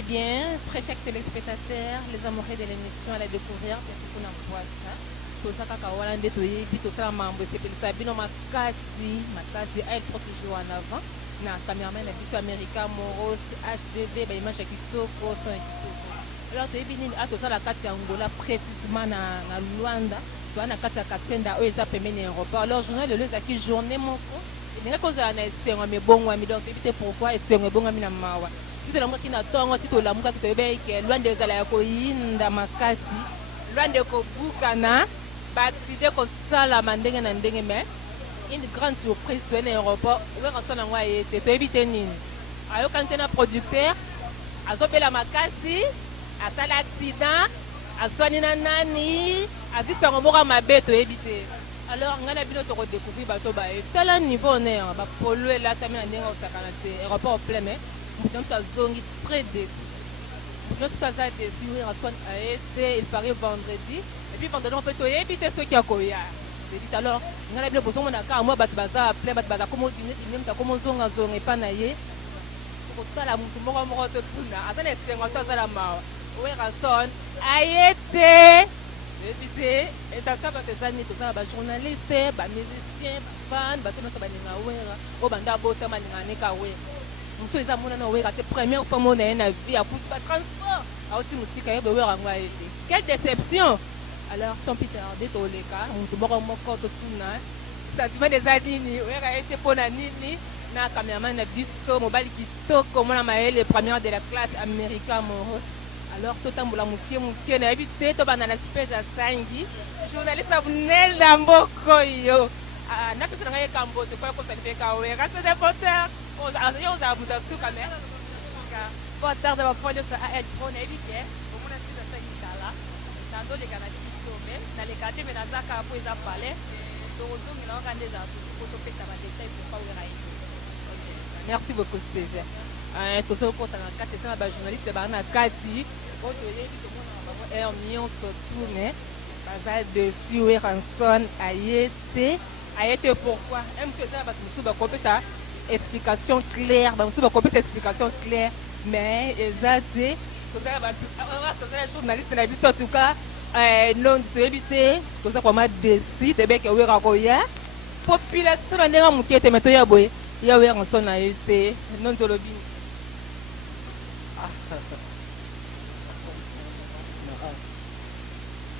Eh bien, très chers téléspectateurs, les amoureux de l'émission à la découverte, c'est qu'on voit ça. Toza kaka wana nde toyebi tosala mambo esepelisa bino makasi elle faut toujours en avant na cameraman na biso américain moros hdv baimage ya kitoko son ya kitoko alors toyebi nini tozala kati ya ngola précisement na lwanda toza na kati ya kasenda oyo eza pembeni ya aéroport alors journal lelo ezalaki journée moko elingaki kozala na esengo ya mebongwami donc toyebi te pourquoi esengo ebongwami na mawa ti tolamukaki na ntongo ti tolamukaki toyebi ke lwanda ezala ya koyinda makasi lwanda ekobukana baaccident kosalama ndenge na ndenge mais une grande surprise toye na aéroport oyaka so nango aye te toyebi te nini ayokani te na producteur azobela makasi asala accident aswani na nani azwi sango moko ya mabe toyebi te alors ngai na bino tokodécouvrir bato baye tala niveau honneur bapolo elatami na ndenge osakana te aéroport plein mais moto na moto azongi très déçu moto nyonso to aza déçu oui aswani aye te il paraît vendredi et puis vendredi en fait toyebi te soki akoya dit alors ngai na bino bozomona kaka mwa bato baza plein bato baza komo dîner moto akoma ozongazonga epa na ye tokotala motu moko totuna aza na esengo to aza na mawa owera son aye te oyebi te etaka bato eza nini tozala bajournaliste bamusicien bafan bato nyonso baninga wera oyo banda abotama aninga nika wera mosu eza monana owera te première fois mona ye na vie akuti batransport auti mosika yebe owera yango aye te quelle déception alors sans plus tarder toleka motu moko totuna sentiment eza nini oyaka ye te mpo na nini na cameraman na biso mobali kitoko mwana mayele première de la classe américain moros alors totambola mokie nayebi te tobanda na space ya sangi journaliste abunela mboko yo napesa na ngai ekambo te mpo ekosani mpe kawera te reporter yo ozala moto asuka me botarde bafo nyonso aed pro nayebi te omona space ya sangi kala nandoleka na kisome naleka te me nazaka po eza pale tozongela waka nde ezala po topesa badetail pourpa wera ye merci beaucoup spécial tozokota na kati eza na bajournaliste baa na kati oyo toyebi tomonaka bango aire nyonso tout mais baza dessus weranson aye te pourquoi mosu eza na bato mosusu bakopesa explication claire bamosusu bakopesa explication claire mais eza te tozala journaliste na biso en tout cas non toyebi te toza kwama desi tebeke wera koya population na ndenge moke te me toya boye ya weranson aye te non tolobi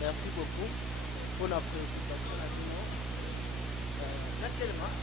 merci beaucoup pour la préoccupation à nous. Naturellement,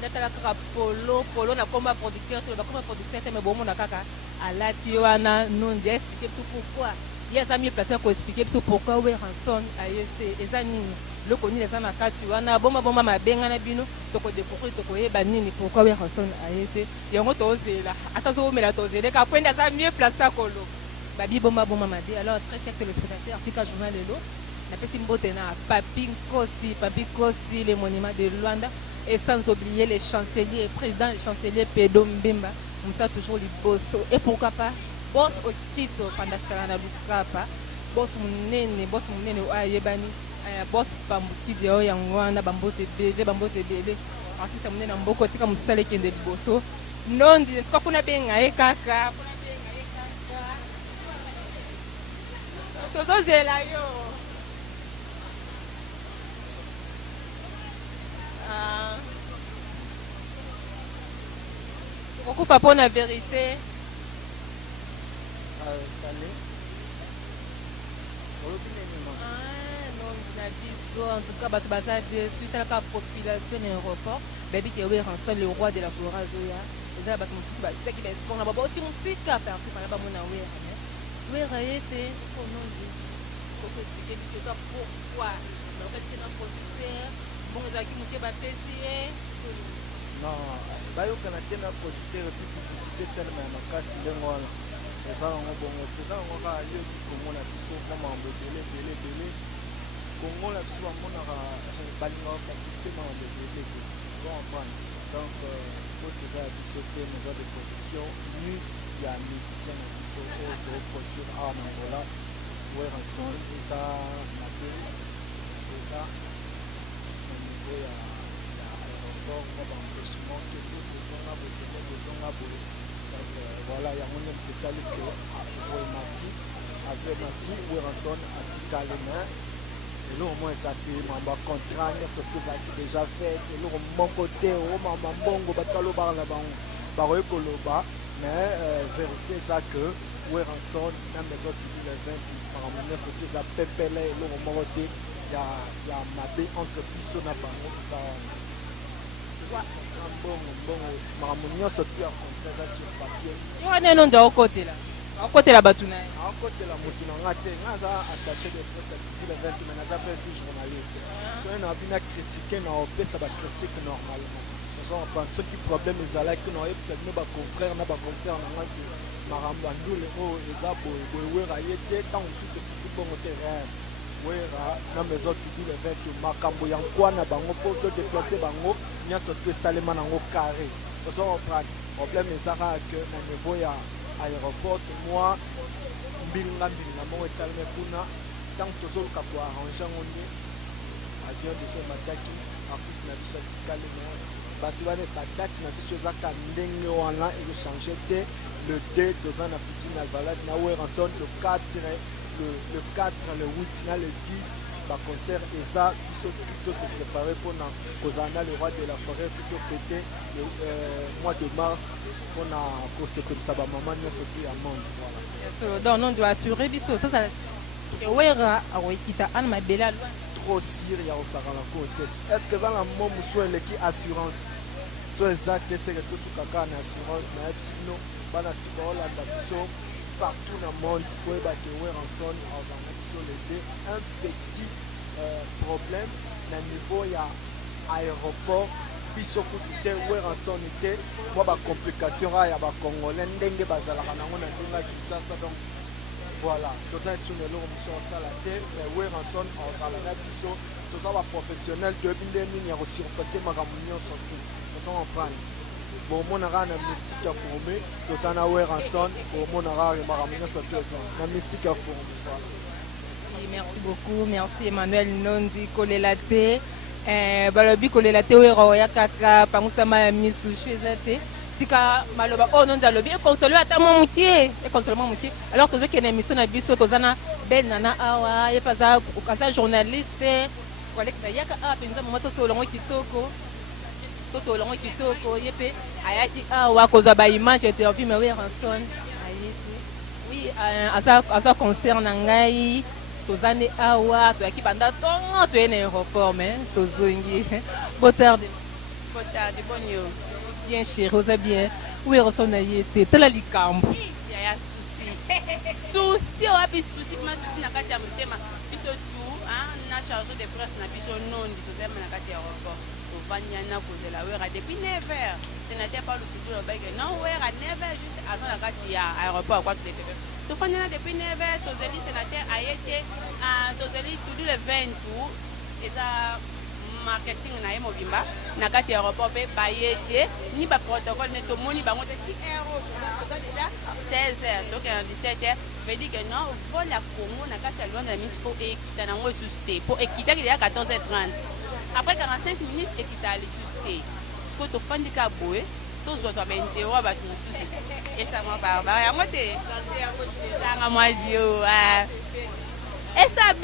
natala kaka polo na komba producteur te bakoma producteur te me bomona kaka alati wana nondi aexplike biso pourquoi ye aza mieux placé koexplike biso pourquoi weranson aye te eza nini loko nini eza na kati wana bomaboma mabenga na bino tokodécouvrir tokoyeba nini pourquoi weranson aye te yango tozela ata sokomela tozeleka pwende aza mieux placé akoloba babi bomaboma mabe alors très cher téléspectateur tika journal lelo napesi mbote na papi nkosi les monuments de Luanda et sans oublier les chanceliers président chancelier Pedro Mbemba Moussa toujours liboso et pourquoi pas boss au titre pandashala na lukapa boss munene ayebani boss pambukidi oyo yango wana bambote bele artiste munene mboko tika musale kende liboso nondi tukafuna benga ye kaka tozozela yo kokufa mpo na vérité na biso en tout cas bato baza desu talaka population na aéroport bayebi ke weranson le roi de la flora zoya eza bato mosusu batiaki baesport na baba oti mosika perso pana bamona wera ye te onondi kokoexplike biso eza pourquoi bakati na producteur bongo ezalaki moke bapesi ye non bayokana te na producteur epi publicité selema ya makasi ndenge wana eza yango bongo toza yango kaka yoki komona biso mwa mambo ebele kongo na biso bamonaka balingaka fasilité mambo ebele te oza comprendre Donc, pour ces artistes, maison de production, nous, il y a un musicien qui sont de produire en Angola, où est un son, et ça, on a fait, et ça, au niveau, il y a l'aéroport, il y a l'empêchement, que tout le monde a besoin. Donc, voilà, il y a un monde qui s'allie que, avec Mati, où est un son, à Tikalena. Et là, au moins, ça fait un contrat, surtout ça qui est déjà fait. Et là, mon côté, bongo, batalo bar là bas, mais vérité, ça que, où est rançon, même les autres qui disent les 20, par exemple, surtout ça pépélé, et là, mon côté, il y a ma bé entre piston à bango, ça. Bongo, ma surtout à contrat sur papier. On est non au côté là. Au côté là, Batuna. À côté la moto, on a attaché des choses depuis le 20, mais on a fait aussi journaliste. Si on a bien critiqué, on a fait ça critique normalement. On pense que le problème est là que nous avons nos confrères, nos concerts, nous avons Marambandou, les hauts, les abos, les railletés, tant que c'est bon au terrain. Oui, dans mes autres qui disent le 20, Makambo Yankwa, Nabango, pour te déplacer, Bango, il y a ce que Salema dans le carré. On prend le problème est là que au niveau il y a aéroport moi mbilinga mo esalme kuna tant tozoluka ko arranger ngonde avion de chez Mataki artiste na biso tikale mo batu bane badati na biso ezaka ndenge wana et changer de le 2 dans la piscine à balade na où ranson le 4 le 4 le 8 na le 10 concert et ça ils sont plutôt se préparer pour Kozana le roi de la forêt plutôt fêter le mois de mars pour se que ça va maman ne se plus à monde voilà donc on doit assurer biso tout ça et wera awikita an mabela trop sire ya osaka la côté est-ce que dans la mom soit le qui assurance soit exact c'est que tout ce kaka na assurance mais sinon bana tibola biso partout dans le monde pour battre Weranson sur les deux un petit problème na niveau ya aéroport biso kutite Weranson était moi ba complication ya ba congolais ndenge bazalaka nango na ndinga Kinshasa donc voilà tout ça sur le long sur ça la terre mais Weranson en salana biso tout ça ba professionnel de bindeni ya surpasser makamunyo surtout tout ça on prend bon mon ara na mystique à former tout ça na Weranson au mon ara makamunyo surtout ça na mystique à former voilà. Merci beaucoup, merci Emmanuel Nondi Kolelate. Balobi Kolelate wero ya kaka pangusama misu chezate. Tika maloba oh non dalobi e console ata mo mukie, e console mo mukie. Alors que ceux qui na mission na biso tozana ben nana awa, e faza kaza journaliste. Kolek na yaka a penza moto solongo kitoko. To solongo kitoko yepe ayati awa koza ba image interview mais Weranson ayeti. Oui, asa concert na ngai. Tozane awa toyaki banda tongo toyene aéroport mais tozongi botarde bonio bien chéri oza bien Weranson na ye te tala likambo ya souci oabi souci ma souci na kati ya motema biso tu na chargé de presse na biso nondi tozema na kati ya aéroport tovanyana kozela wera depuis 9h ce n'était pas le toujours le bague non wera 9h juste avant la kati ya aéroport quoi que tofanyana depuis 9h tozeli sénateur ayete tozeli tudu le 20 tour eza marketing na ye mobimba na kati ya aéroport pe bayete ni ba protocole ne tomoni bango te ti euro toza déjà 16h donc à 17h veut dire que non vol ya Congo na kati ya Luanda Mexico ekita nango lisusu te po ekita ki ya 14h30 après 45 minutes ekita lisusu te siko tofandi ka boye tozwa bainterro ya bato mosusu esama barbare yango te tanga mwadio esa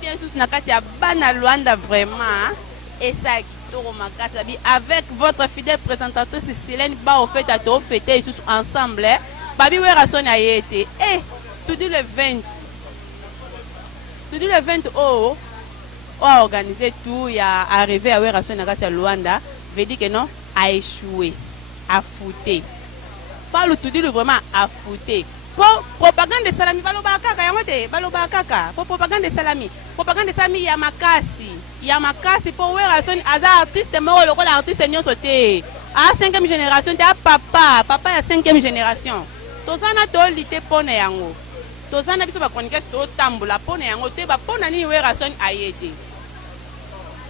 bien susu na kati ya bana Luanda vraiment esa kitoko makasi abi avec votre fidèle présentatrice Célène ba ofete ato fete isusu ensemble babi Weranson ya yete tout dit le 20 oh a organisé tout il a arrivé à Weranson na kati ya Luanda veut dire que non a échoué à fouter pas le tout dit vraiment à fouter pour propagande de salami baloba kaka yango te baloba kaka pour propagande de salami ya makasi pour Weranson aza artiste moko lokola artiste nyonso te a 5e génération te a papa ya 5e génération tozana tolite pona yango tozana biso ba chroniqueurs totambola pona yango te ba pona nini Weranson ayete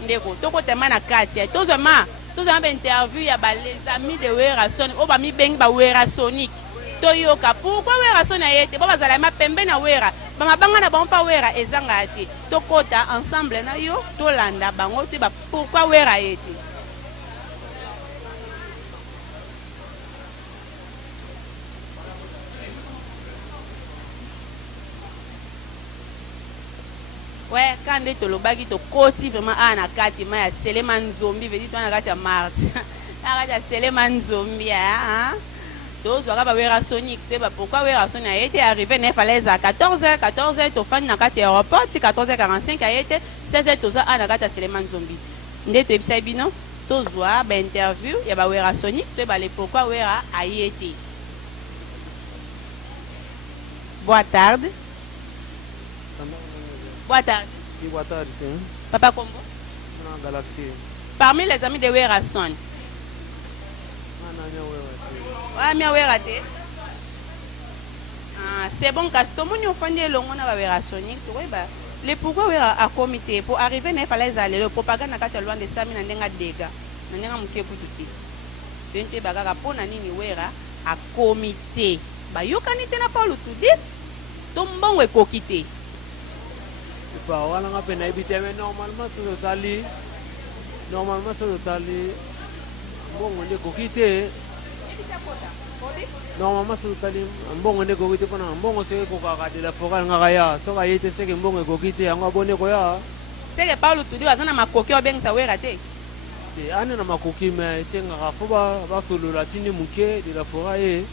ndeko tokotema na kati tozema Tous un interview ya ba les amis de Werason o ba mi bengi ba Werasonic. Toyoka pourquoi Werason a été ba bazala ma pembe na Wera. Ba mabanga na ba pa Wera ezanga ati. Tokota ensemble na yo tolanda bango te ba pourquoi Wera a été. Ouais, quand on est au lobby, to koti vraiment na kati ma ya Seleman Zombie, veut dire toi na kati ya Mars. Na kati ya Seleman Zombie hein. Tous va ba Werasonic, tu sais pourquoi Werason a été arrivé ne fallait à 14h to fan na kati aéroport, 14h45 a été 16h to ça na kati ya Seleman Zombie. Ndete bisa bino, tous va ba interview ya ba Werasonic, tu sais ba le pourquoi Wera a été. Boa tarde. Boa tarde. Oui, boa tarde, sim. Papa Combo. Não, Galaxy. Parmi les amis de Werason. Ah, mais Werate. Ah, c'est bon, parce que nous avons fait le monde à Werasonic. Le pourquoi Wera a comité pour arriver à falaise aller le propagande à loin de Sami na nenga dega. Na nenga mukebu tuti. Bente bagara pona nini Wera a comité. Ba yokanite na Paulo tudi. Tombongo ekokite. Wala nga pena ibiteme normalement so tali mbongo nde kokite normalement so tali mbongo nde kokite pona mbongo se ko ka de la forêt nga kaya so ka yete se ke mbongo kokite anga bone ko ya se ke Paulo tudi wazana makoki obengisa Wera te ane na makoki me se nga fo ba solo latini muke de la forêt.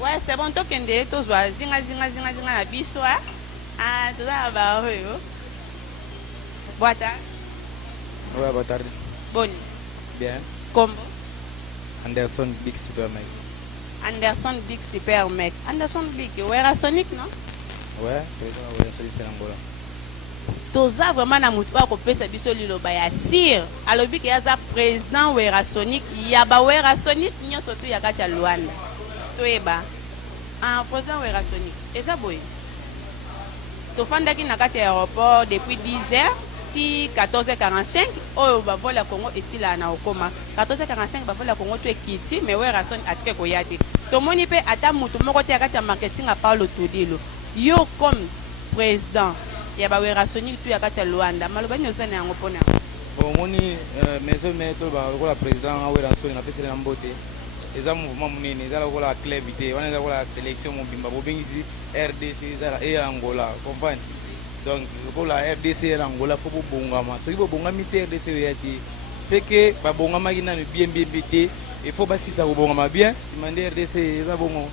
Ouais, c'est bon to kende to zwa zinga na biso hein. Ah, tout ça va, oui. Boa tarde. Ouais, boa tarde. Bon. Bien. Combo. Anderson Big Supermec. Anderson Big Supermec. Anderson Big, Werasonic, non? Ouais, Werasonic c'est l'Angola. Toza vraiment na mutu ko pesa biso lilo ba ya sir. Alobi ke yaza président Werasonic, ya ba Werasonic nyoso tu ya kati ya Luanda. Toeba. Ah, président Werasonic. Eza boy. Tofandaki na kati ya aéroport depuis 10h ti 14h45 oyo ba vol ya Congo esila na okoma 14h45 ba vol ya Congo to ekiti mais Werason atike ko yate tomoni pe ata mutu moko te kati ya marketing a Paulo Tudilo yo comme président ya ba Werasonic tu ya kati ya Luanda maloba nyosa na yango pona bon moni maison maître ba ko la président a Werason na pesa na mbote eza mouvement munene eza la club ité wana eza la sélection mobimba bobengisi RDC eza la Angola comprendre donc la RDC et Angola faut bongama so ibo bongami te RDC yati c'est que ba bongama kina no bien te il faut basi ça bongama bien si mandé RDC eza bongo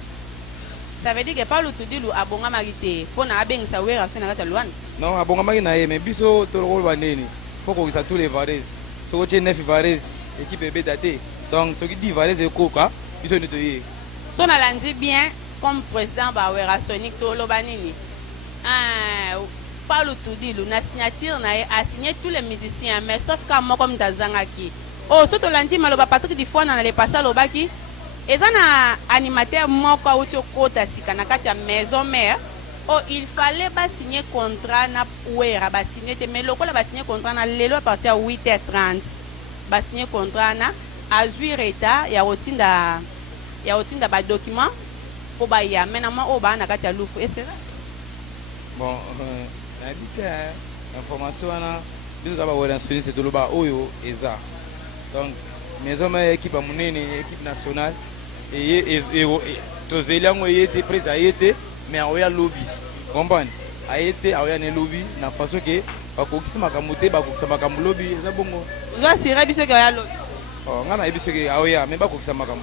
ça veut dire que Paulo Tudilo a bongama kite pona abengisa Werason na kata Luanda non a bongama kina ye mais biso to ko baneni faut ko ça tous les Varese so ko che 9 Varese équipe bétate. Donc, ce qui dit Varese et Koka, ils sont nettoyés. So na landi bien comme président ba Werasonic to lobanini. Ah, Paulo Tudilo na signature na a signé tous les musiciens mais sauf ka moko mtazangaki. Oh, so to landi maloba Patrick Difona na le passé lobaki. Eza na animateur moko ucho kota sika na kati ya maison mère. Oh, il fallait ba signer contrat na Wera ba signer te mais lokola ba signer contrat na lelo à partir de 8h30. Ba signer contrat na azwi reta ya otinda ba document pour ba ya menama o ba na kati ya lufu est-ce que ça bon na dit information na biso ba Werasonic c'est toloba oyo eza donc maison ma équipe munene équipe nationale et to zelango yete président yete mais oya lobby comprendre ayete oya ne lobby na façon que ba kokisa makambo te ba kokisa makambo lobby eza bongo nzo sira biso ke oya lobby nga na yebi soki aoya me bakokisa makambo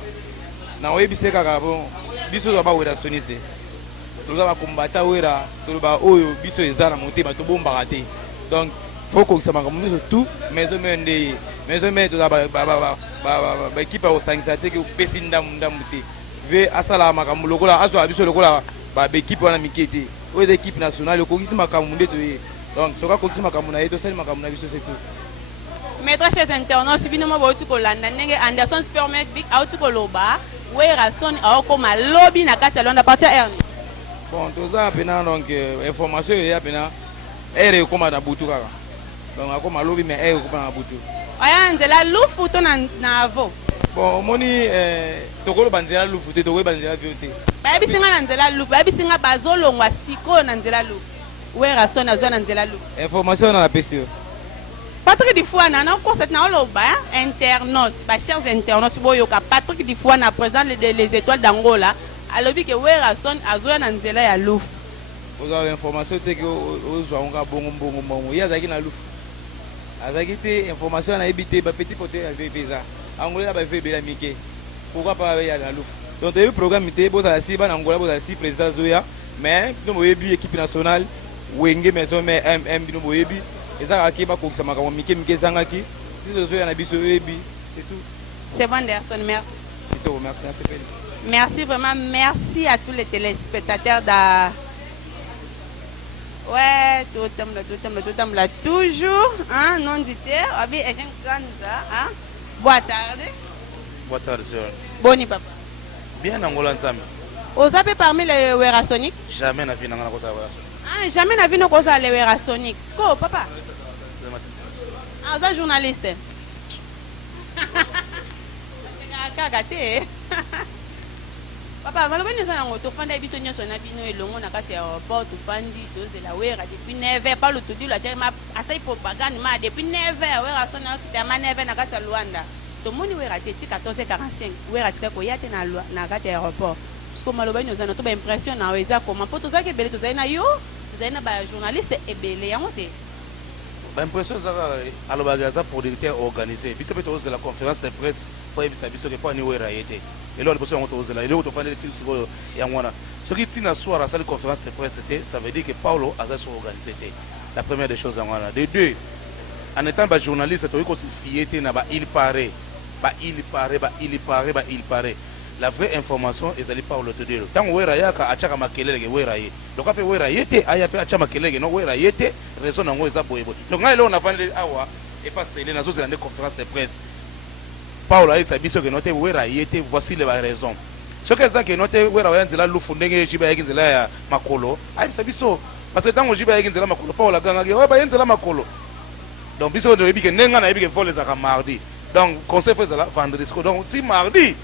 na oyebi se kaka bon biso toza ba Werasonic te toza bakombata Wera toloba oyo biso eza na motema tobombaka te donc faut kokisa makambo nyonso tout maison mare nde maison mare toza baekipe ya kosangisa te ke opesi ndambu te ve asala makambo lokola azwa biso lokola baekipe wana mike te oyo eza équipe nationale okokisi makambo nde toye donc soki akokisi makambo na ye tosali makambo na biso se tout. Mais très chers internautes, si vous avez dit Anderson Supermec Big Autukoloba, Werason a okoma lobby na kati ya Luanda partir Ernie. Bon, tout ça pena donc information ya pena ere okoma na butu kaka. Donc akoma lobby mais ere okoma na butu. Oya nzela lufu to na avo. Bon, moni tokolo banzela lufu te tokolo banzela viote. Bayebi singa na nzela lufu, bayebi singa bazolongwa siko na nzela lufu. Wera so na zo na nzela lufu. Information na la PCO. Patrick Difouana na concert na oloba internautes, ba chers internautes boyoka Patrick Difouana président les étoiles d'Angola, alobi ke wera son azo na nzela ya lufu. Vous avez information te que vous avez bongo ya zaki na lufu. Azaki te information na ebité ba petit poté avec pesa. Angola ba fait bela mike. Pourquoi pas ya na lufu. Donc le programme te boza asi ba na Angola boza asi président Zoya, mais nous moyebi équipe nationale wenge maison mais MM bino moyebi. Ezaaki ba kokisa makambo mike zangaki. Si Zoya na biso ebi, c'est tout. C'est bon Anderson, merci. Merci. Merci vraiment, merci à tous les téléspectateurs da. Ouais, tout le temps, toujours, hein, non dit Abi et Jean Ganza, hein. Boa tarde. Boa tarde, sœur. Boni papa. Bien Angola nzambe. Vous avez parmi les Werasonic? Jamais na vie na ngana ko sa Werasonic. Ah, jamais na vie no koza les Werasonic. Sko papa. Ah, vous êtes journaliste. Papa, vous avez dit que fanda biso nyoso na bino elongo na kati ya aéroport to fandi tozela wera depuis 9h pas le tout dit la chama asai propagande ma depuis 9h wera sona kita ma 9h na kati ya Luanda. To moni wera te 14h45 wera tika ko yate na kati ya aéroport. Parce que maloba nous to ba impression na weza comment poto zaki belé to zaina yo, zaina ba journaliste ebele yango te. Ba impression za aloba za producteur organisé. Biso pe to la conférence de presse pour ebisa biso ke pa ni wera yete. Et là, on peut se là. Et là, on peut faire des tirs sur Yangwana. Ce qui tient à soir à cette conférence de presse, ça veut dire que Paulo a organisé. La première des choses, de deux, en étant journaliste, il paraît. La vraie information est d'aller Paulo te dire. Tant que vous avez un makele, vous avez donc après vous avez un makele, non vous avez raison dans vos aboyés. Donc là, on a fait et pas c'est les conférences de presse. Paulo a dit que noté wera yete voici les raisons. Ce que ça que noté wera yanzela lufu ndenge jiba yakinzela ya makolo. Ai biso parce que tant jiba yakinzela makolo Paulo ganga ke wa ba yanzela makolo. Donc biso de bike nenga na bike vol les mardi. Donc conseil fait ça vendredi. Donc ti mardi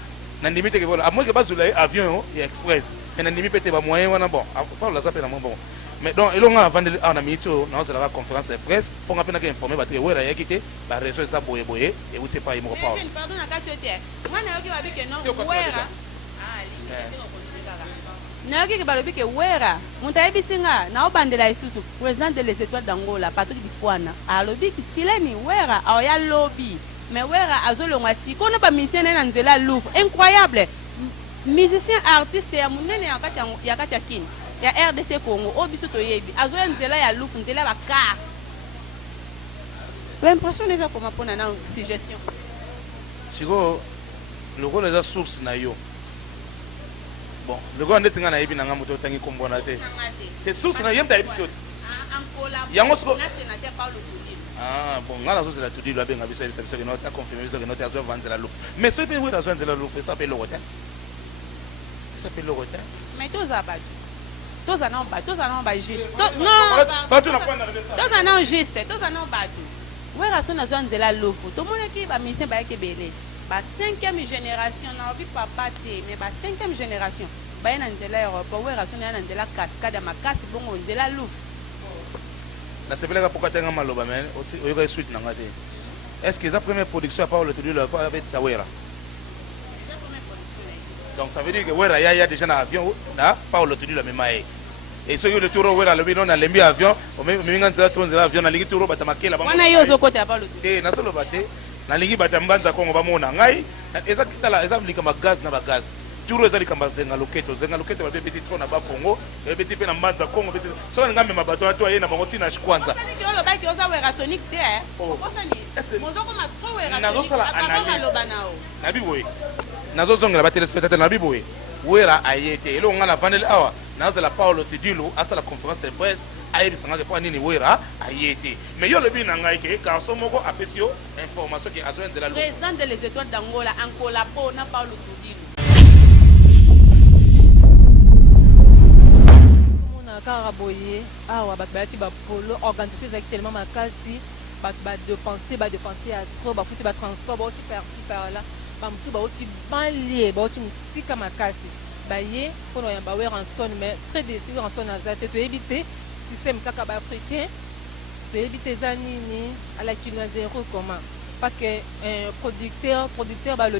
na limite que vol à moins que bazula avion et express. Mais na limite peut être moyen wana bon. Paulo ça peut na bon. Mais donc il on a vendredi on a mis tout dans la conférence de presse pour qu'on puisse informer battre wera yakite ba raison ça boye et vous t'es pas immo Paulo. Pardon na kachote. Mwana yoki babi ke non wera. Na yoki ke balobi ke wera. Muta ebisinga na obandela isusu président de les étoiles d'Angola Patrick Difouana. Alobi ki sileni wera aoya lobby. Mais wera azolongwa siko na ba musicien na nzela Louvre. Incroyable. Musicien artiste ya munene ya kati ya kini. Ya RDC Congo obiso to yebi azoya nzela ya lufu nzela ba car. L'impression déjà comment pona na suggestion. Siko le rôle des sources na yo. Bon, le gars ndeti nga na yebi na nga moto tangi kombona te. Te source na yemta episode. Yango siko na sénateur Paulo Tudilo. Ah bon, nga na source la Tudilo abenga biso que notre a confirmé biso que notre azo vendre la lufu. Mais ce pays où azo vendre la lufu, ça peut le rotin. Ça peut le rotin. Mais tous abadu. Tous en ont juste. Non, tous en ont juste. Tous en ont battu. Oui, raison na zone de la loufu. Tout le monde qui va misser ba kebele. Ba 5e génération na obi papa te, mais ba 5e génération. Ba na nzela Europe, oui raison na nzela cascade makasi bongo nzela loufu. Na sepelaka pourquoi tenga maloba mais aussi oyoka suite na ngate. Est-ce que la première production à Paulo Tudilo avec Sawera? Donc ça veut dire que Wera ya déjà dans l'avion, na Paulo Tudilo la même. Et ce que le tour Wera le bino na lembi avion, o même nganta tonze l'avion na lingi tour batamakela ba. Wana yo zo côté ya Paulo. Te na solo baté, na lingi batambanza Kongo ba mona ngai, eza kitala eza likamba gaz na ba gaz. Tour eza likamba zenga loketo ba petit trop na ba Congo, e petit pe na mbanza Congo petit. So ngambe mabato ato ye na bango tina shikwanza. Sani ki olo ba ki oza Wera Sonic te eh. Okosani. Mozoko ma trop Wera Sonic. Na zo sala analyse. Na biboye. Nazo zonga la téléspectateur na biboye wera ayete elo ngana vanel awa nazo la Paulo Tudilo asa la conférence de presse ayebi sanga ke nini wera ayete mais yo le bi na ngai ke garçon moko apesio information ke azo nzela lo président de les étoiles d'Angola en collabo na Paulo Tudilo mona karaboye awa bakati ba polo organisation ezaki tellement makasi dépenser à trop bafuti transport bauti par-ci par-là bamosusu bauti banlie bauti mosika makasi baye mpona oyamba weranson mais très déçu weranson aza te toyebi te système kaka baafricain toyebi te eza nini alaki na zéro comment parce que producteur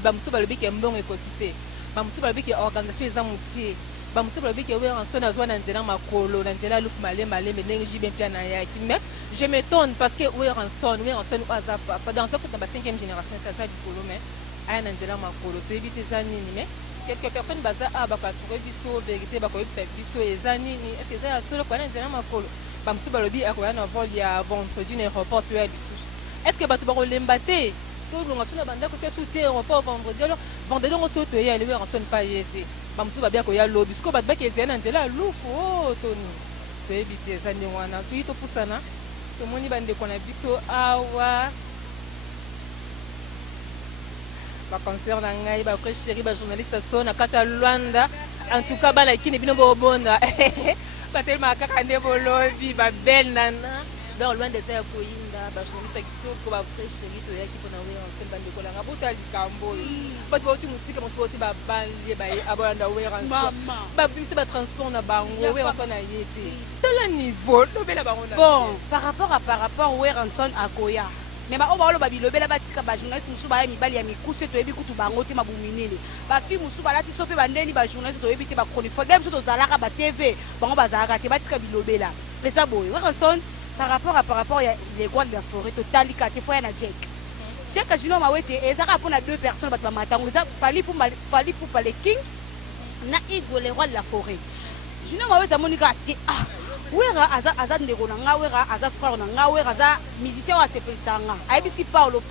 bamosusu balobi ke mbongo ekoki te bamosusu balobi ke organisation eza motie bamosusu balobi ke weranson azwa na nzela makolo na nzela alufu malembe ndenge ji bempia na yaki mais je m'étonne parce que weranson oyo aza papa dans okuta ba 5e génération aza likolo mais aya na nzela makolo toyebi te eza nini mais quelques personnes baza bakasure biso vérité bakoyebisa biso eza nini est-ce eza ya solo koya na nzela makolo bamosusu balobi akoya na vol ya vendredi na aéroport to ya lisusu est-ce que bato bakolemba te tolonga so na bandako te so te aéroport vendredi alors vendredi ngo so toye ale weranson mpa ye te bamosusu babi akoya lobi sikoyo bato baki ezali na nzela ya lufu o toni toyebi te eza ndenge wana toyi topusana tomoni bandeko na biso awa baconcert na ngai bafrai chéri bajournaliste so na kati ya lwanda en tout cas bana kini bino bobonda batelemaka kaka nde bolobi babele nana donc lwanda eza ya koyinda bajournaliste ya kitoko bafrai chéri toyaki mpona weranson bandeko nanga bota likambo oyo bato bauti mosika mosu bauti babanlie baye abolanda weranson babimisi batransport na bango weranson na ye te tala niveau lobela bango na bon par rapport weranson akoya mais ba oba oloba bilobela batika ba journaliste musu ba ya mibali ya mikuse toyebi kutu bango te mabuminene ba fi musu balati so pe bandeni ba journaliste toyebi te ba chroniqueur dem so tozalaka ba TV bango bazalaka te batika bilobela eza boye weranson par rapport ya les droits de la forêt totali kate foya na Jack Junior Mawete ezaka pona deux personnes bato matango eza fali pour les king na Igo les rois de la forêt Junior Mawete monika ti wera aza ndeko na nga wera aza frère na nga wera aza musicien wa sepelisanga ayebisi Paulo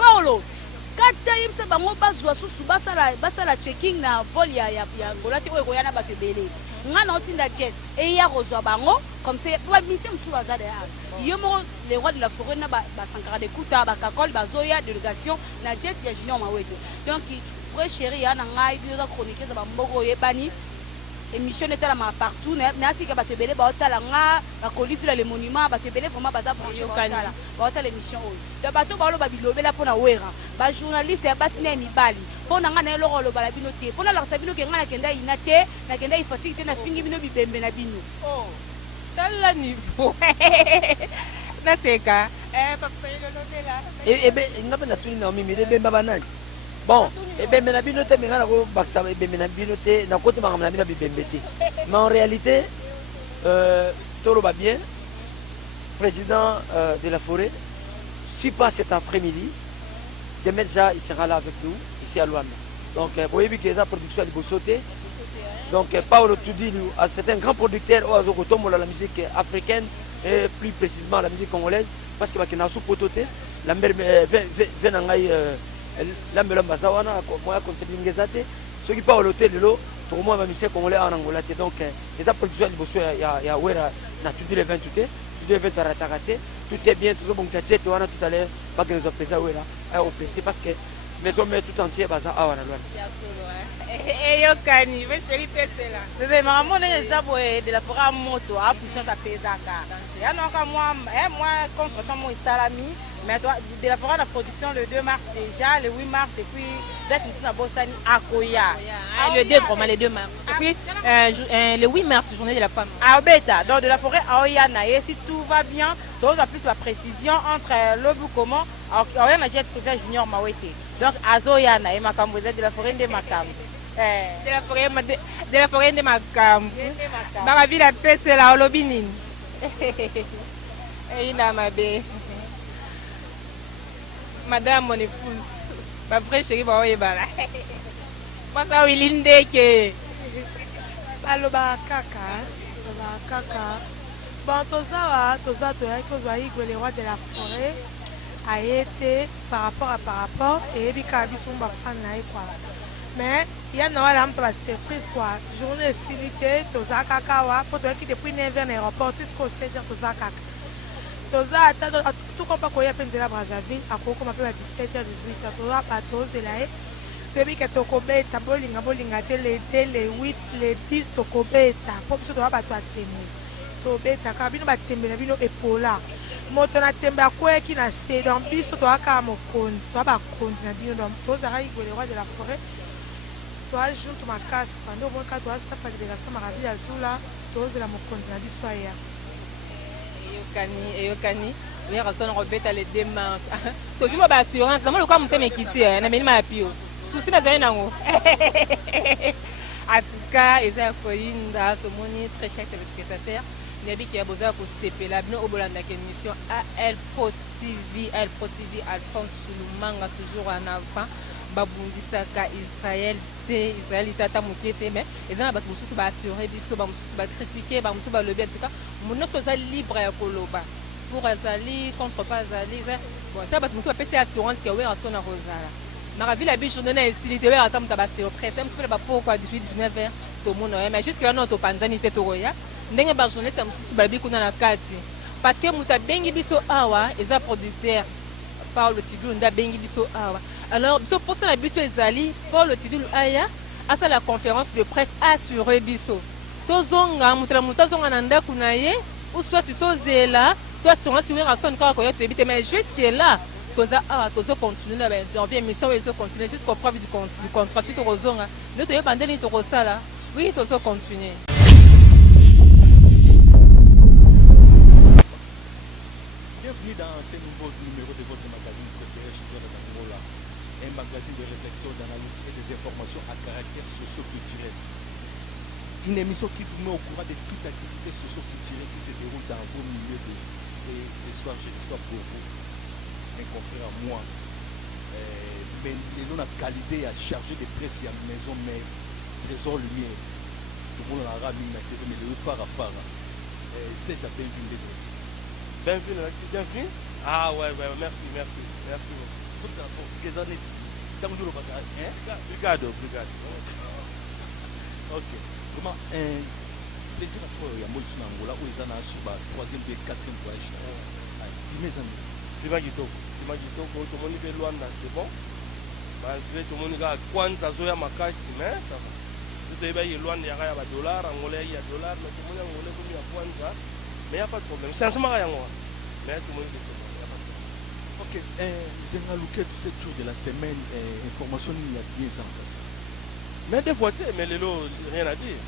kata yebisa bango bazwa susu basala checking na vol ya ngola te oyo koya na bato ebele nga na otinda jet eya kozwa bango comme ça bamisi mosusu baza de yo moko les rois de la forêt na basankara de kuta bakakole bazoya délégation na jet ya Junior Mawete donc frère chéri ya na ngai bioza chroniquer za bamboko oyebani émission etala ma partout na sika bato ebele baotala nga bakolifila le monument bato ebele vraiment baza branché baotala émission oyo da bato baoloba bilobela mpona wera bajournaliste ya basi na ya mibali mpona nga na eloko olobala bino te mpona lakisa bino ke nga nakenda ina te nakenda ifasiki te nafingi bino bibembe na bino tala niveau naseka papaelolobela nga mpe natuni na omimi ebemba banani bon ebembe na bino te menga nakobakisa ebembe na bino te nakoti makambo na bino bibembe te mais en réalité toloba bien président de la forêt si pas cet après-midi demain déjà il sera là avec nous ici à Luanda donc boyebi ke eza production ya liboso te donc Paolo Tudilu c'est un grand producteur oyo azokotombola la musique africaine et plus précisément la musique congolaise parce que bakena su poto te lambert ve na ngai lambelo baza wana moya contribuer ngeza te soki Paolo te lelo tokomona ba musique congolais en Angola te donc eza production ya liboso ya wera na tudi le 20 te tudi le 20 arataka te tout est bien tozobongisa jet wana tout à l'heure bakena zopesa wera au plaisir parce que maison mais tout entier baza awa na Luanda eyokani vesheli pesela bébé maman eza boye de la forêt moto a puissance apesaka yanaka moi contre moi esalami mais de la forêt de production le 2 mars déjà le 8 mars et puis date na bosani akoya le 2 vraiment le 2 mars et puis le 8 mars journée de la femme bêta donc de la forêt aoya na et si tout va bien tous a plus la précision entre l'obu comment aoya na jet privé Junior Mawete donc azoya na e makambo de la forêt de makambo de la forêt de makambo bakabi la pesela olobi nini eyina mabe madame mon épouse ma vraie chérie baoyebala basa wili ndeke baloba kaka bon toza toyaki kozwa Igwe le roi de la forêt aye te par rapport eyebi kaka biso bafane na ye kwa mais ya na wala mpe basurprise quoi journée esili te toza kaka awa mpo toyaki depuis 9h na aéroport jusqu'au 7h toza kaka toza ata tukompa koya mpe nzela Brazzaville akokoma mpe ba 17h 18h toza bato ozela ye toyebi ke tokobeta bolinga te le 2 le 8 le 10 tokobeta mpo biso toza bato atembe tobetaka bino batembe na bino epola moto na tembe akweyaki na se donc biso toza kaka mokonzi toza bakonzi na bino donc tozalaka igwe le roi de la forêt toza junte makasi pande omoi kaka toza staff ya délégation maravi ya zula tozela mokonzi na biso aya eyokani oyaka sona kobeta le démence tozwi baassurance namo lokola motema ekiti na melima ya pio susi nazali nango en tout cas eza ya koyinda tomoni très cher téléspectateur nayebi ke bozala kosepela bino obolandaka émission ALPRO TV Alphonse Sulumanga toujours en avant babundisaka Israël te Israël tata moke te mais eza na bato mosusu baassure biso bamosusu bakritike bamosusu balobi en tout cas monoso oza libre ya koloba pour azali contre pas azali bon eza bato mosusu bapesi assurance ke wera so na kozala maka vile abi journée na esili te wera atamuta basurpresse mosusu pele bapokwa 18-19 tomona oya mais jusque lano topanzani te tokoya ndenge bajournaliste mosusu balobi kuna na kati parce que moto abengi biso awa eza producteur Paul Tidulu nda bengi biso awa alors biso posa na biso ezali Paul Tidulu aya asa la conférence de presse assuré biso tozonga moto na moto azonga na ndako na ye ou soit tozela to assurance wera son kaka koya toyebi te mais jusque là toza awa tozo continuer na bainterview émission oyo ezo continuer jusqu'au preuve du contrat tu tokozonga nde toyeba ndeni tokosala oui tozo continuer. Bienvenue dans ce nouveau numéro de votre magazine préféré chez toi d'Angola, un magazine de réflexion, d'analyse et des informations à caractère socio-culturel. Une émission qui vous met au courant de toute activité socio-culturelle qui se déroule dans vos milieux. Et ce soir, je reçois pour vous un confrère à moi, mais nous avons qualité à charger de presse à la maison mère, trésor lumière. Tout le monde a ramené, mais le phare à phare. C'est déjà bienvenue. Bienvenue. Ah ouais, merci. Tout ça pour ce que j'en ai ici. Obrigado. Ok. Comment plaisir à toi, il y a Moïse Nangola, où ils en ont sur la 3e et 4e voyage. Dis-moi ça. Climat Kitoko, tout le monde est loin, c'est bon. Malgré tout le monde a Kwanza Zoya Makashi, mais ça va. Tout le monde est loin, il y a $, Angolais, il y a $, mais tout le monde est Angolais comme il y a Kwanza. Mais il n'y a pas de problème. Changement à Yangoa. Mais tout le monde est bon. Ok. J'aimerais looker tous ces jours de la semaine. Information, il y a bien ça en place. Mais des fois, mais les lots, rien à dire.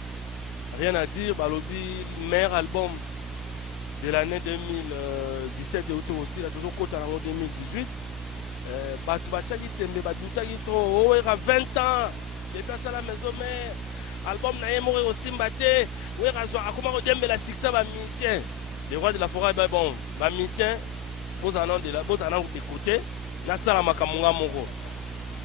Rien à dire. Balobi, meilleur album de l'année 2017 de aussi, là, toujours côté en 2018. Batubacha qui t'aime, Batuta qui trop. Oh, il y a 20 ans. Les places à la maison, mais album n'a pas aussi mbatté. Oui, comment on dit la succès va musicien. Les rois de la forêt, bon, va musicien. Vous en avez écouté. Na sala makamunga moko.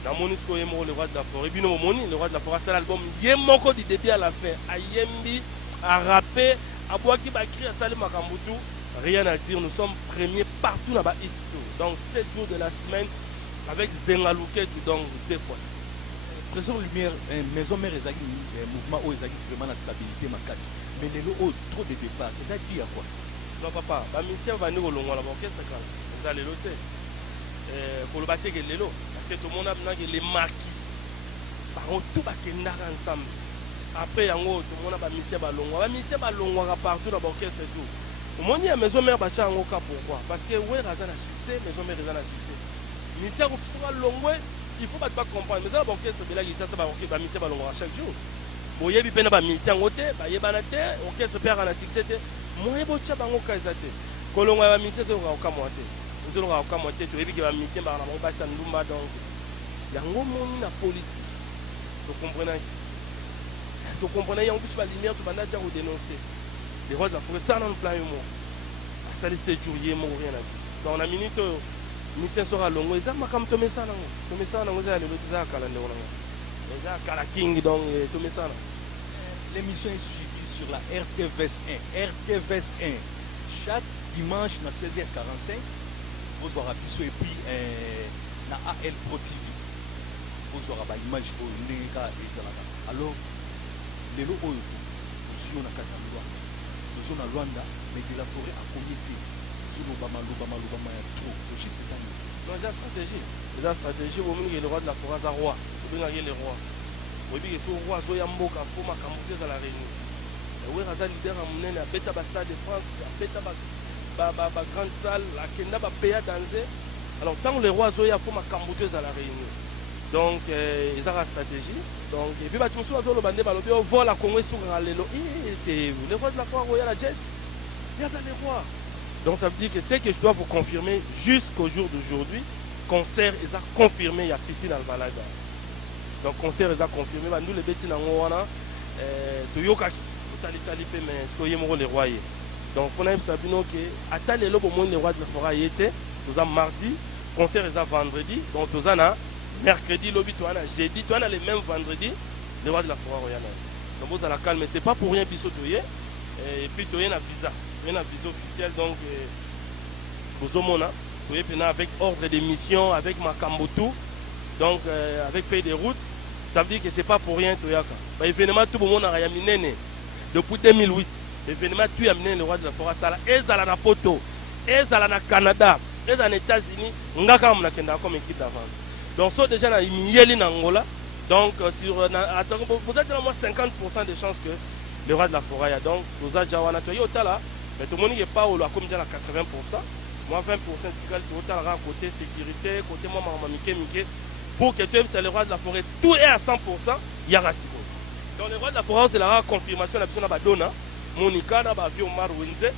Na monisco yemo le roi de la forêt. Bino moni le roi de la forêt c'est l'album yemoko du début à la fin. Ayembi a rappé, a boaki ba crier sali makambutu. Rien à dire, nous sommes premiers partout là-bas hits tout. Donc 7 jours de la semaine avec Zengalouke donc 2 fois. Trésor lumière, maison mère ezaki mouvement où ezaki vraiment la stabilité makasi. Mais les lots trop de départ, ça dit à quoi? Non papa, ba mission va nous longo la orchestre quand. Ça les lotés. Pour le battre que les lots parce que tout le monde a besoin que les marquis. Par contre tout va kenda ensemble. Après yango tout le monde a ba mission ba longo. Ba mission ba longo partout dans l'orchestre et tout. Au moins il y a maison mère ba chango ka pourquoi? Parce que ouais razana succès, maison mère razana succès. Mission ko pisa longo il faut pas comprendre mais ça l'orchestre de la guitare ça va ba mission ba longo à chaque jour. Boye bi pena ba mission ngote ba yebana te orchestre père na succès te. Moi bo cha bango ka ezate. Kolongo ba mission to ka moite. Nous allons avoir tu as vu que la mission par la Mombasa Ndumba donc il y a un moment na politique. Vous comprenez? Vous comprenez? En plus la lumière tu vas déjà vous dénoncer. Les rois de la forêt ça dans le plan humour. Ça les 7 jours hier mon rien à dire. Dans la minute mission sera longue et ça m'a comme tomé ça là. Tomé ça là vous allez le dire à calendrier là. Déjà Kala King donc tomé ça là. L'émission est suivie sur la RTVS 1. RTVS 1 chaque dimanche à 16h45. Vous aurez pu et puis na ALPRO TV. Vous aurez une image pour l'Inga et Zalaka. Alors, les lots oyo, nous sommes na Katamboua. Nous sommes à Luanda, mais de la forêt à comité. Nous sommes à Lubama ya trop. Juste ça. Non, c'est la stratégie. C'est la stratégie. Vous avez le roi de la forêt à roi. Vous avez le roi. Vous avez le roi, vous avez un mot qui faut ma camouter à la réunion. Oui, Raza leader à mon à Beta Basta de France, à Beta Basta. grande salle, la kenda ba paya danser. Alors tant que les rois zoya faut ma camboteuse à la réunion. Donc ils ont la stratégie. Donc et puis bah tout ça le bandé balobi on voit la Congo sur lelo. Les rois de la foire royale la jet. Il y a les rois. Donc ça veut dire que c'est que je dois vous confirmer jusqu'au jour d'aujourd'hui, concert ils ont confirmé il y a piscine al Valaga. Donc concert ils ont confirmé bah nous les bêtis nango wana toyoka totalité mais ce que yemo les rois. Donc on a vu Sabino que à tel lelo bon les rois de la forêt était nous avons mardi, concert est à vendredi, donc nous avons mercredi, lobby, tu as jeudi, tu as les mêmes vendredi, les rois de la forêt royale. Donc vous allez la calme, mais ce n'est pas pour rien biso toye. Et puis tu as un visa, officiel, donc vous avez avec ordre de mission, avec Makambotu, donc avec pays de route, ça veut dire que ce n'est pas pour rien toyaka. L'événement tout le monde a amené depuis 2008. L'événement tu as amené les rois de la forêt, ça est à la poto, est à la Canada. Les États-Unis, on a comme équipe d'avance. Donc, ça déjà, il y a en Angola. Donc, vous êtes au moins 50% de chances que le roi de la forêt a. Donc, vous avez déjà là, mais tout le monde n'est pas au comme déjà à 80%. Moi, 20% de à côté sécurité, côté moi, pour que tu aies le roi de la forêt, tout est à 100%, il y a Rassiko. Donc, le roi de la forêt, c'est la confirmation de la Badona, Monica, la vie au Marouinze.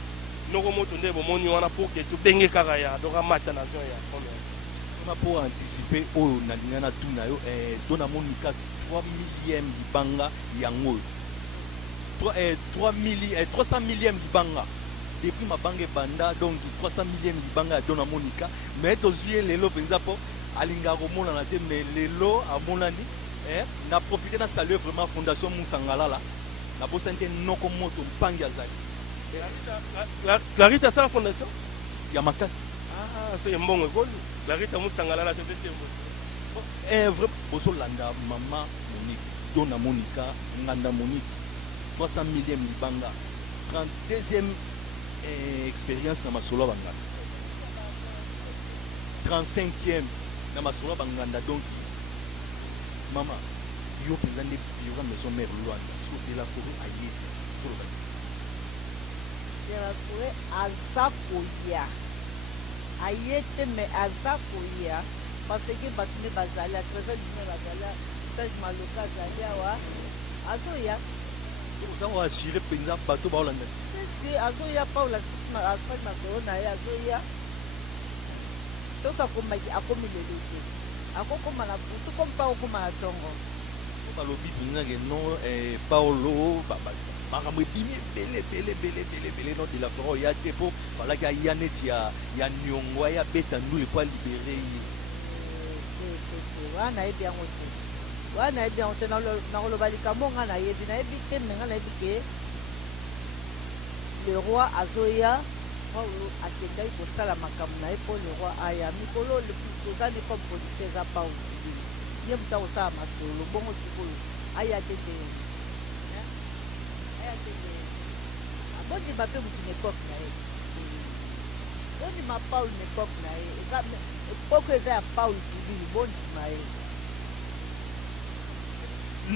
Pour que tu bengue karaya dora mata na avion ya pour anticiper au nalingana tunayo dona monika 3 millième libanga yango 300 millième libanga depuis ma banque banda donc 300 millième libanga dona monika mais tozuye lelo penza po alinga komona na te mais lelo amonani na profiter na saluer vraiment fondation Musangala là na bosante noko moto mpangi azali. Clarita ça la fondation Yamakasi. Ah, c'est un bon école. Clarita Musangala la TPC. Vrai boso landa maman Monique, Dona Monica, Nganda Monique. 300 millième libanga. 32e expérience na masolo banga. 35e na masolo banganda donc maman yo pendant yo ga maison mère Luanda. So de la forêt aïe. La forêt azakoya ayete mais azakoya parce que batune bazali à travers du bazali stage maloka zali awa azoya vous avez assuré penza bateau ba Hollande si azoya Paula sima afanye makona ya azoya soka komaki akomilele akokoma na butu kompa okoma na tongo balobi penza que non Paolo baba makambo ebimi ebele no de la forêt ya te po balaki aya neti ya niongo ya beta ndule po libéré ye wana yebi yango te nakoloba likambo nga nayebi te me nga nayebi ke le roi azoya paulo akendaki kosala makambo na ye mpo le roi aya mikolo tozani comme politique eza paulo ye moto akosala masolo bongo sikoyo aya te te bondima mpe motu na époque na ye bondima paul na époque na ye époque eza ya paul civili bondima ye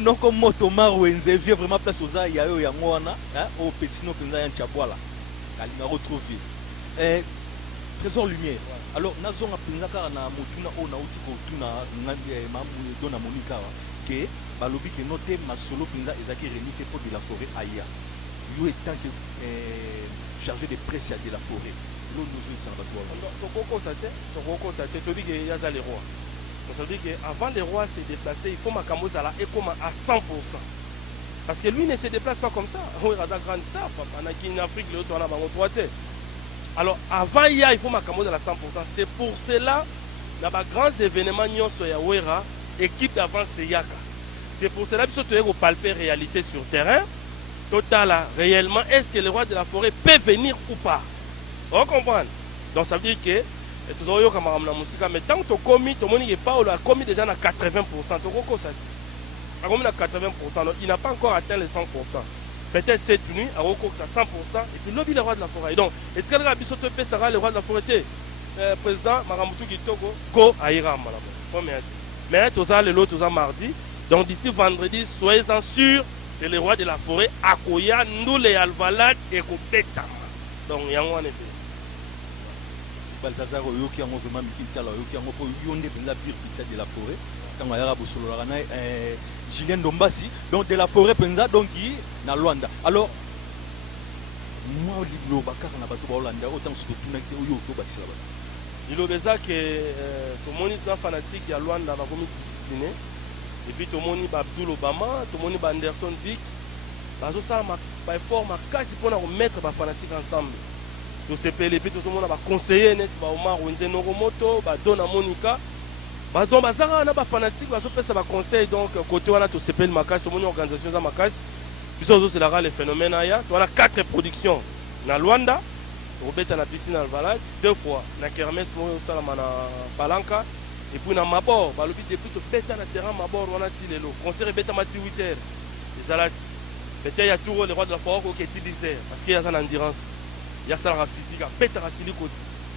noko moto marwenze vie vraiment place oza ya yo yango wana au petino penza ya nchabwala kalinga retrouver trésor lumière alors nazonga penza kaka na motuna oyo nauti kotuna mamu dona monika ke balobi ke note masolo penza ezaki remi te po de la forêt aya yo étant que chargé de presse de la forêt l'eau nous est sans battre constater tu dis que yaza les rois ça veut dire que avant les rois se déplacer il faut makamboza là et comme à 100% parce que lui ne se déplace pas comme ça on est dans grande star en Afrique le on a bango droité alors avant il faut makamboza à 100% c'est pour cela dans les grands événements nyonso ya wera équipe d'avance yaka c'est pour cela que tu es palper réalité sur terrain total réellement est-ce que le roi de la forêt peut venir ou pas on comprend donc ça veut dire que tout le monde a musique mais tant que tu commis tout le monde n'est pas a commis déjà à 80% tu comprends ça a commis à 80% il n'a pas encore atteint les 100% peut-être cette nuit à 100% et puis le roi de la forêt donc est-ce que le roi sera le roi de la forêt président Maramutu Kitoko go aïra mais tout ça l'autre tout ça mardi donc d'ici vendredi soyez-en sûrs que le roi de la forêt akoya nous les alvalades et Kobetama donc yango en effet Balthazar oyoki yango vraiment mikitala oyoki yango po yonde penza pire pizza de la forêt tango ayaka bosolo na Julien Dombasi donc de la forêt penza donc na Luanda. Alors moi liblo bakaka na bato ba Holanda autant surtout na oyo to bakisala ba ilobeza que tomoni na fanatique ya Luanda ba komi discipliné et puis tomoni ba Abdul Obama tomoni ba Anderson Vick bazo ça ba effort makasi pona ko mettre ba fanatique ensemble to sepele puis tomona ba conseiller net ba Omar Wenze Noromoto ba Dona Monica ba donc bazaka na ba fanatique bazo pesa ba conseil donc côté wana to sepele makasi tomoni organisation za makasi biso c'est là le phénomène aya to na 4 productions na Luanda Robeta na piscine Alvalade 2 fois na kermesse moyo salama na Palanka et puis na Mabor balobi depuis to beta na terrain Mabor wana ti lelo concert beta mati 8h ezalati peut-être ya tour le roi de la forêt qui est 10h parce qu'il y a ça l'endurance il y a ça la physique beta rasili koti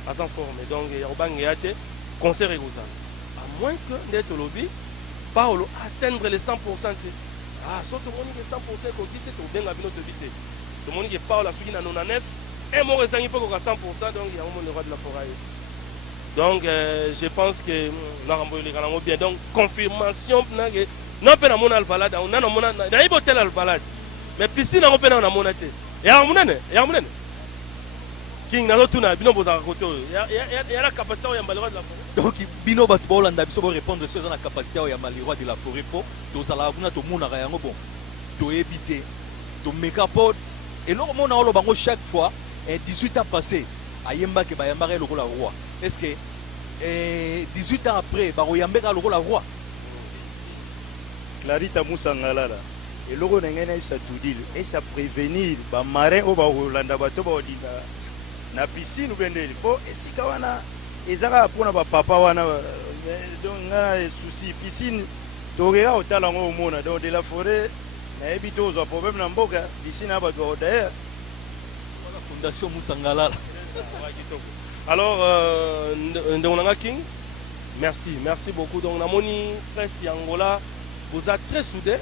à sans forme donc ya obange yate concert egoza à moins que ndete lobi Paolo atteindre les 100% ah so to moni que 100% ko kite to benga bino to bité to moni que Paolo suki na 99 et mon résengi peut qu'à 100% donc il y a un moment le roi de la forêt. Donc je pense que nous avons bien donc confirmation non pas dans mon Alvalade on a mon na ibotel Alvalade mais piscine on peut na monate et à monane King na lotuna bino boza côté il y a la capacité ya malheureux de la forêt. Donc bino bat bolanda biso bo répondre sur la capacité ya malheureux de la forêt po to sala kuna to mona yango bon to éviter to make up et là on a bango chaque fois 18 ans passés, Ayemba qui va le roi. Est-ce que 18 ans après, Baroyambe a le roi? Clarita Moussangalala. Et le roi n'a pas tout dit. Et ça prévenir, les marins au Barolanda, na piscine ou bien des po. Et si kawana, ils ont pour na papa wana donc na souci piscine. Torera au talent au monde donc de la forêt. Na habité aux problèmes na mboka piscine à bateau d'ailleurs. Fondation Moussangalala. Alors, Ndonanga King, merci beaucoup. Donc, Namoni, presse Angola, vous êtes très soudés.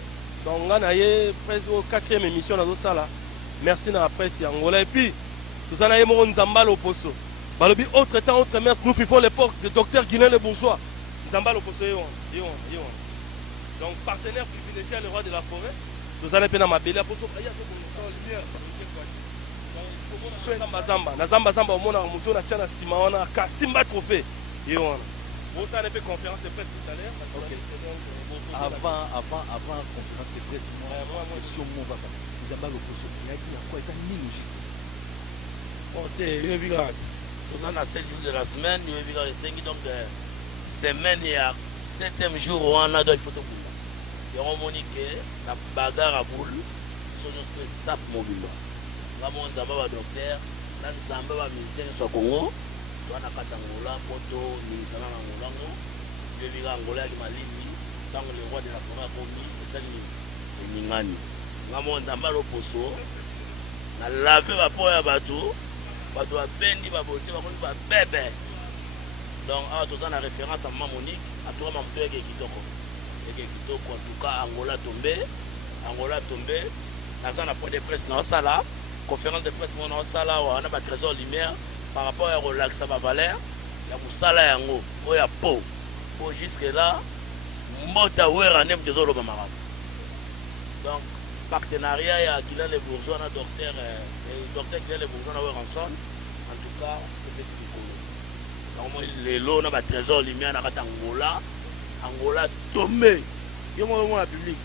Donc, on a presse au 4e émission dans ça. Merci à la presse Angola. Et puis, vous en avez mon Zambal au Poso. Balobi, autre temps, autre mère, nous vivons l'époque de docteur Guinéen le bourgeois. Zambal au Poso, donc, partenaire privilégié, le roi de la forêt. Vous en avez peine à ma belle. na zamba omona muto na tchana sima wana ka simba trophée et on vous avez fait conférence de presse tout à l'heure avant conférence de presse moi question mon papa nous avons le poso il a dit quoi ça ni logistique bon t'es vigrate on a 7 jours de la semaine il vigrate 5 donc semaine il y a 7e jour on a deux photos et on monique la bagarre à boule sur notre staff mobile Ramon Zamba docteur, nan Zamba musicien sur Congo, wana kata ngola poto ministre na ngolango, le vira ngola ki malimi, tant le roi de la forêt komi, ça ni ningani. Ramon Zamba lo poso, na laver ba po ya bato a bendi ba boté ba bébé. Donc à tout ça na référence à Maman Monique, à toi Maman Toye kitoko. Et kitoko en tout cas Angola tombé, na za na point de presse na sala. Conférence de presse mon sala on a trésor lumière par rapport à relax à valeur ya musala yango oya po jusque là mbota wera nem trésor ba mara donc partenariat ya Guilain les bourgeois na docteur Guilain les bourgeois na wera ensemble en tout cas c'est ce qu'il faut donc les lots na trésor lumière na Angola tombé yo mo la public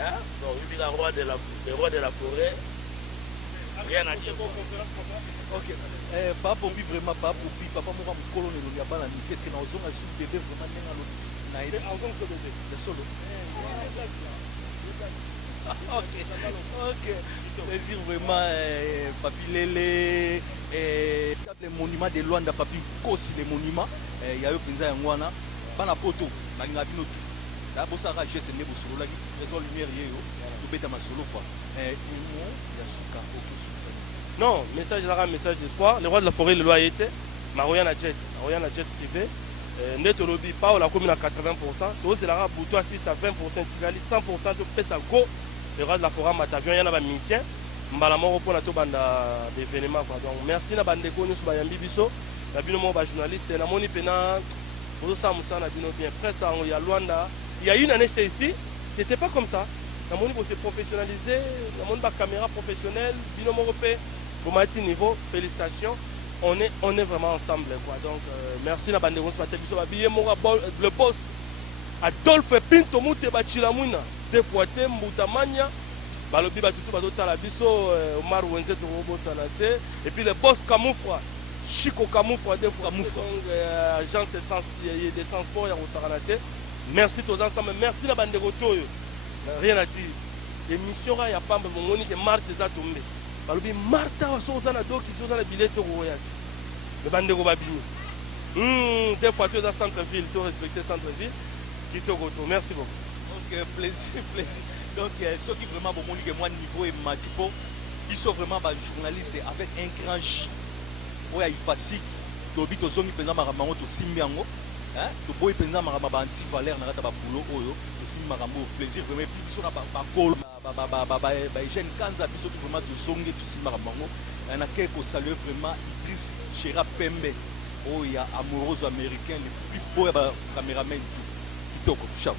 hein donc il est le roi de la forêt. Rien à dire. Ok. Papa, on vit vraiment pas pour lui. Papa, moi, mon colonne, il y a pas la nuit. Qu'est-ce que nous avons su bébé vraiment dans l'autre. Naïd. Le solo. Ok. Plaisir vraiment. Papi Lele. Les monuments de Luanda, papi Kosi les monuments. Il y a eu Pinza et Mwana. Pas la photo. La Ngabino. La bossa rage, c'est né pour solo. La raison lumière, il y a ma solo quoi. Non, message d'espoir. Le roi de la forêt, le loyauté. Maroyan a jet privé. Neto lobby, pas la commune à 80%. Tout c'est la bouton à 6 à 20%. Tigali 100% de Pesalco. Le roi de la forêt, Matavion, il y en a un mission. Mbalamoro pour la bande d'événements. Donc merci à Bandeko, nous sommes Biso. na bino mo ba journaliste na moni pena bozo sa musa na bino bien presse en ya Luanda. Il y a une année j'étais ici, c'était pas comme ça. Na moni bo se professionnaliser, na moni ba caméra professionnelle, bino mo pe bo mati niveau, félicitations. On est vraiment ensemble quoi. Donc merci na bande ronse batel biso ba billet mo le boss Adolphe Pinto Mute Bachilamuna deux fois te Mbutamanya balobi batutu bazotala biso Omar Wenze to robo salate et puis le boss Camoufra Chico Camoufra deux fois donc agence de transport ya Rosaranate. Merci tous ensemble, merci la bande rotoyo. Rien à dire. Émission ya pamba moni que Marthe za tombe. Balobi Martha wasoza na doki zoza na billet to royati. Le bande ro babini. Deux fois tu dans centre-ville, tu respecter centre-ville. Merci beaucoup. Donc, plaisir. Donc, ceux qui vraiment bon que moi niveau et Matipo, ils sont vraiment des journalistes avec un grand J. Oui, il facile. Tobi to zongi penza maramango to simbiango. Hein? To boy penza marama anti valeur na kata ba boulot oyo. To simbarambo plaisir vraiment plus sur ba call ba jeune kanza biso to vraiment to zongi to simbarambo. Na quelque saluer vraiment Idriss Chera Pembe. Oh, il y a amoureuse américain le plus beau caméraman. Ciao.